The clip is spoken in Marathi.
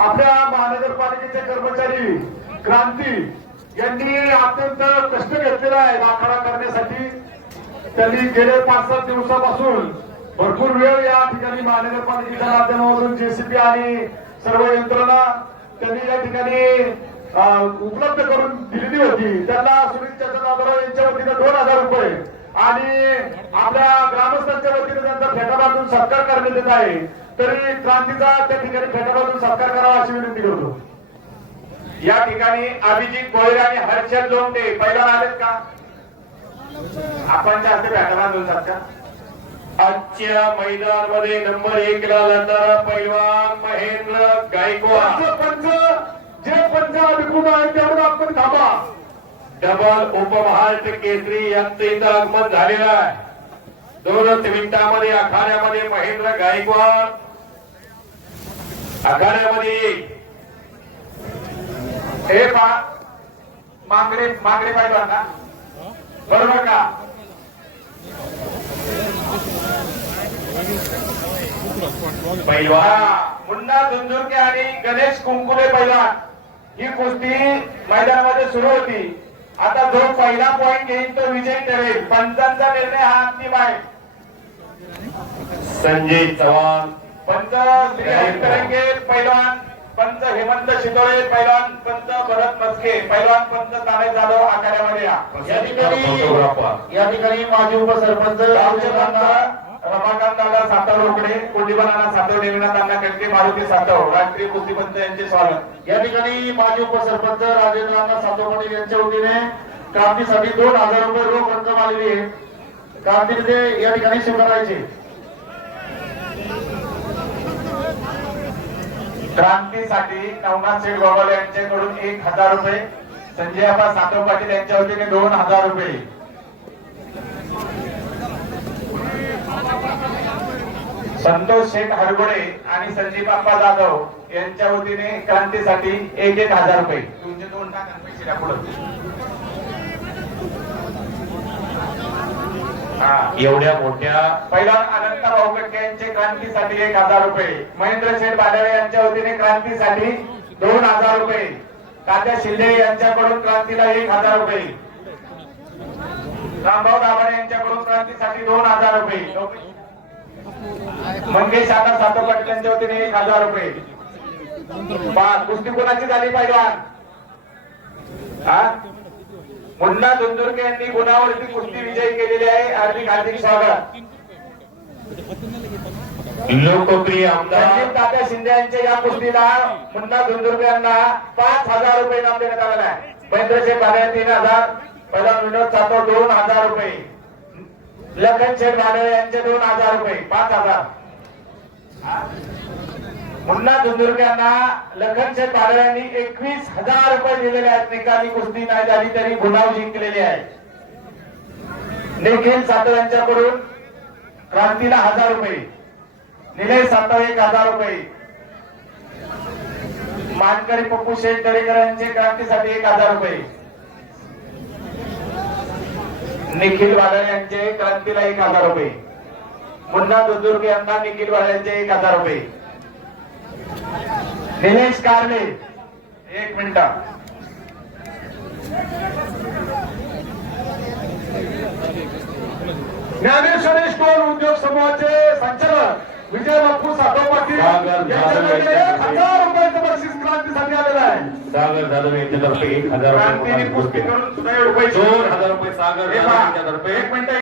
आपल्या महानगरपालिकेचे कर्मचारी क्रांती यांनी अत्यंत कष्ट घेतलेला आहे आखाडा करण्यासाठी. त्यांनी गेले पाच सात दिवसापासून भरपूर वेळ या ठिकाणी महानगरपालिकेच्या माध्यमातून जेसीबी आणि सर्व यंत्रणा त्यांनी या ठिकाणी उपलब्ध करून दिलेली होती. त्यांना सुनील चंद्रनाथराव यांच्या वतीनं दोन हजार रुपये आणि आपल्या ग्रामस्थांच्या वतीने त्यांचा फेटा बांधून सत्कार करण्यात येत आहे. तरी क्रांतीचा त्या ठिकाणी फेटा बांधून सत्कार करावा अशी विनंती करतो. या ठिकाणी अभिजित गोयल आणि हर्षद लोंढे पहिला आलेत का? आपण जास्त भेटा बांधून का आजच्या मैदानामध्ये नंबर एक ला जाणारा पैलवान महेंद्र गायकवाड. पंच जे पंच अधिकृत आहेत तेवढं आपण थांबा. डबल उपमहाराष्ट्र केसरी यांचं इथं आगमन झालेलं आहे. दोनच मिनिटामध्ये आखाड्यामध्ये महेंद्र गायकवाड. आखाड्यामध्ये येईल. हे पा मांगडे मांगडे पाहिजे ना. बरोबर का? पहिला मुन्ना धुंदुरके आणि गणेश कुंकुले पहिला ही कुस्ती मैदानामध्ये सुरू होती. आता जो पहिला पॉइंट घेईल तो विजय ठरेल. पंचांचा निर्णय हा अंतिम आहे. संजय चव्हाण. पंच श्री हरितरंगे पैलवान. पंच हेमंत शितोळे पैलवान. पंच भरत मस्के पैलवान पंच ताने जाधव आखाड्यामध्ये या. ठिकाणी या ठिकाणी माजी उपसरपंच रमाकांत दादा सातव रोकडे कुंडीबनाना सातव देवीनाथ अण्णा कटके मारुती सातव राष्ट्रीय कुस्ती पंच यांचे स्वागत. या ठिकाणी माजी उपसरपंच राजेंद्र अण्णा सातव पाटील यांच्या वतीने क्रांतीसाठी दोन हजार रुपये रोख रक्कम आलेली आहे. क्रांती ते या ठिकाणी स्वीकारायचे क्रांतीसाठी नवनाथ शेठ गोगावले यांच्याकडून एक हजार रुपये संजय आबा सातव पाटील यांच्या वतीने दोन हजार रुपये. संतोष शेठ हरगोडे आणि संदीप आप्पा जाधव यांच्या वतीने क्रांतीसाठी एक एक हजार रुपये. तुमचे दोन टाका पैसे एवढ्या मोठ्या पहिला अनंत भाऊ कटके यांचे क्रांतीसाठी एक हजार रुपये. महेंद्र शेठ बाडळे यांच्या वतीने क्रांतीसाठी दोन हजार रुपये. तात्या शिंदे यांच्याकडून क्रांतीला एक हजार रुपये. रामभाऊ दाभाडे यांच्याकडून क्रांतीसाठी दोन हजार रुपये. मंगेश आता सातो पाटील यांच्या वतीने एक हजार रुपये. पाच कुस्ती कोणाची झाली हा? मुन्ना दुंदुरके यांनी गुणावरती कुस्ती विजयी केलेली आहे. हार्दिक हार्दिक स्वागत. लोकप्रिय तात्या शिंदे यांच्या या कुस्तीला मुन्ना दुंदुरके यांना पाच हजार रुपये इनाम देण्यात आलेला आहे. महेंद्रशेठ भाडे तीन हजार पहिला विनोद सातव दोन हजार रुपये. लखन शेठ भाडे यांचे दोन हजार रुपये पाच हजार. मुन्ना दुंदुरके यांना लखनच्या शेठ एकवीस हजार रुपये दिलेले आहेत. निकाली कुस्ती नाही झाली तरी गुन्हा जिंकलेले आहेत. निखिल सातव यांच्याकडून क्रांतीला हजार रुपये. निलेश सातव एक हजार रुपये. मानकरी पप्पू शेठ दरेकर यांचे क्रांतीसाठी एक हजार रुपये. निखिल वाडा यांचे क्रांतीला एक हजार रुपये. मुन्ना दुदुर्ग यांना निखिल वाड्यांचे यांचे एक हजार रुपये. निलेश कारले. एक मिनिट. ज्ञानेश्वरी स्टोर उद्योग समूहाचे संचालक विजय बापू साधव पाटील हजार रुपयाचं बक्षीस क्रांतीसाठी आलेलं आहे. सागर जाधव यांच्यातर्फे एक हजार क्रांतीने कुस्ती रुपये करून सुद्धा पैसे दोन हजार रुपये सागर जाधव यांच्यातर्फे. एक मिनिट.